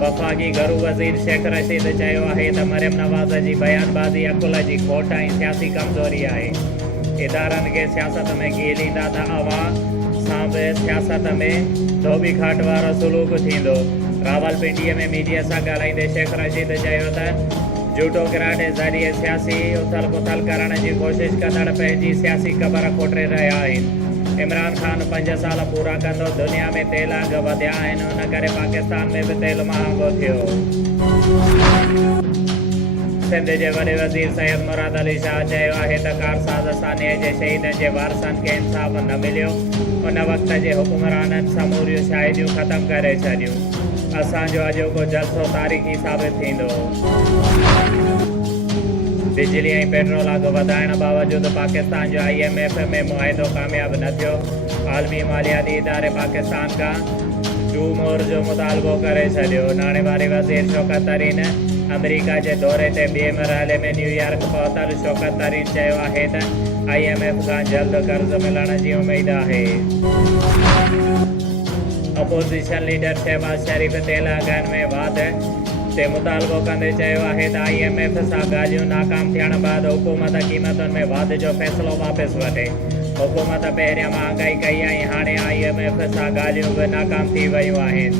वफ़ाक़ी घरू वज़ीर शेख रशीद चयो आहे त मरियम नवाज़ जी बयानबाज़ी अकुल जी खोट ऐं सियासी कमज़ोरी आहे। इदारनि खे सियासत में ॻीलींदा त अवाम सां बि सियासत में धोबी घाट वारो सुलूक थींदो। रावलपिंडीअ में मीडिया सां ॻाल्हाईंदे शेख रशीद चयो त जूटोक्राट जे ज़रिए सियासी उथल पुथल करण जी कोशिश कंदड़ पंहिंजी सियासी क़बर खोटे रहिया आहिनि। इमरान ख़ान 5 साल पूरा कंदो। दुनिया में तेल अघ वधिया आहिनि, उन करे पाकिस्तान में बि तेल महांगो थियो। सिंध जे वॾे वज़ीर सैयद मुराद अली शाह चयो आहे त कारसाज़ सानिया जे शहीदनि जे वारसनि खे इंसाफ़ न मिलियो। उन वक़्त जे हुकुमराननि समूरियूं शाहिदियूं ख़तमु करे छॾियूं। असांजो अॼोको जलसो तारीख़ी साबित थींदो। बिजली ऐं पेट्रोल अघु वधाइण बावजूदि पाकिस्तान जो IMF में मुआहिदो कामयाबु न थियो। आलमी मालियाती इदारे पाकिस्तान खां टूमोर जो मुतालबो करे छॾियो। नाणेवारी वज़ीर शौकत तरीन अमेरिका जे दौरे ते ॿिए मरहले में न्यूयॉर्क पहुतल। शौकत तरीन चयो आहे त IMF खां जल्द कर्ज़ मिलण जी उमेद आहे। अपोज़िशन लीडर शहबाज शरीफ़ तेल अघनि में वाध ते मुतालबो कंदे चयो आहे त IMF सां ॻाल्हियूं नाकाम थियण बैदि हुकूमत क़ीमतुनि में वाध जो फ़ैसिलो वापसि वठे। हुकूमत पहिरियां महांगाई कई ऐं हाणे IMF सां ॻाल्हियूं बि नाकाम थी वियूं आहिनि।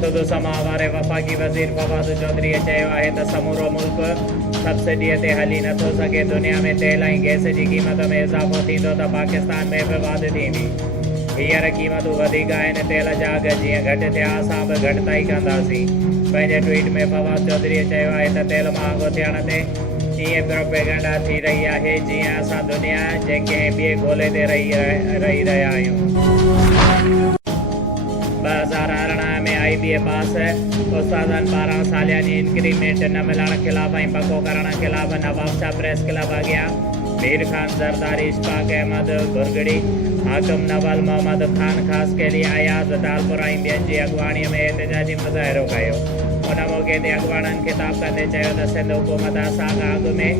सुदू समा वारे वफ़ाक़ी वज़ीर फवाद चौधरीअ चयो आहे त समूरो मुल्क सब्सिडीअ ते हली नथो सघे। दुनिया में तेल ऐं गैस जी क़ीमत में इज़ाफ़ो थींदो त पाकिस्तान में बि वाध थींदी। हींअर क़ीमतूं वधीक आहिनि। तेल जा अघ जीअं घटि थिया असां बि घटिताई कंदासीं। पंहिंजे ट्वीट में फवाद चौधरीअ चयो आहे त तेल महांगो थियण ते ईअं प्रोपेगेंडा थी रही आहे जीअं असां दुनिया जे कंहिं ॿिए ॻोल्हे ते रही रहिया आहियूं। 2018 में IBA पास उस्तादनि पारां सालियानी इंक्रीमेंट न मिलण ख़िलाफ़ ऐं पको करण ख़िलाफ़ नवाब शाह प्रेस क्लब अॻियां मीर खान ज़रदारी इशफाक अहमद बुरगड़ी हाकिम नवल मोहम्मद खान ख़ास के लिए अयाज़ दालपुर ऐं ॿियनि जी अॻुवाणीअ में एहतजाजी मुज़ाहिरो कयो। उन मौक़े ते अॻुवाणनि ख़िताब कंदे चयो त सिंध हुकूमत असां खां अॻु में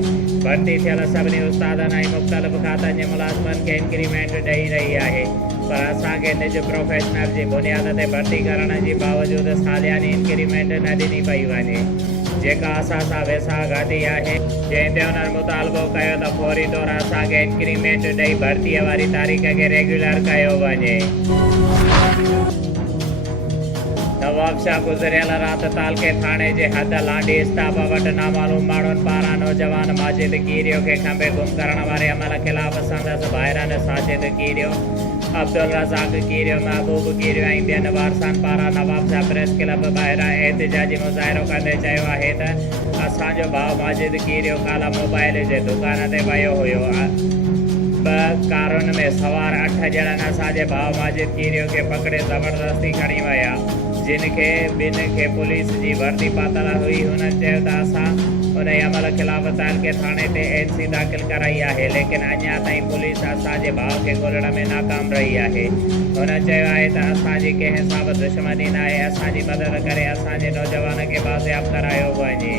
भर्ती थियल सभिनी उस्तादनि ऐं मुख़्तलिफ़ खातनि जे मुलाज़िमनि खे इंक्रीमेंट ॾेई रही आहे, पर असांखे निज प्रोफेशनल जी बुनियाद ते भर्ती करण जी बावजूदि सालियानी इंक्रीमेंट न ॾिनी पई वञे, जेका असां सां वेसाघाती आहे। जंहिं ते उन्हनि मुतालबो कयो त फौरी तौर असांखे इंक्रीमेंट ॾेई भर्तीअ वारी तारीख़ खे रेगुलर कयो वञे। नवाब शाह गुज़िरियल राति तालके थाणे जे हद लांडी इस्ताब वटि नामालूम माण्हुनि पारां नौजवान माजिद कीरियो खे खंबे गुम करण वारे अमल ख़िलाफ़ संदसि भाइरनि साजिद कीरियो, अब्दुल रज़ाक कीरियो, महबूब कीरियो ऐं ॿियनि वारसनि पारां नवाब शाह प्रेस क्लब ॿाहिरां एहतजाजी मुज़ाहिरो कंदे चयो आहे त असांजो भाउ माजिद कीरियो काला मोबाइल जे दुकान ते वियो हुयो। 2 कारुनि में सवार 8 ॼणनि असांजे भाउ माजिद कीरियो खे पकड़े ज़बरदस्ती खणी विया, जिन खे ॿिनि खे पुलिस जी वर्दी पातल हुई। हुननि चयो त असां उन अमल ख़िलाफ़ तालके थाणे ते NC दाख़िल कराई आहे, लेकिन अञा ताईं पुलिस असांजे भाउ खे ॻोल्हण में नाकाम रही आहे। हुन चयो आहे त असांजी कंहिं सां बि दुश्मनी न आहे, असांजी मदद करे असांजे नौजवान खे बाज़ियाब करायो वञे।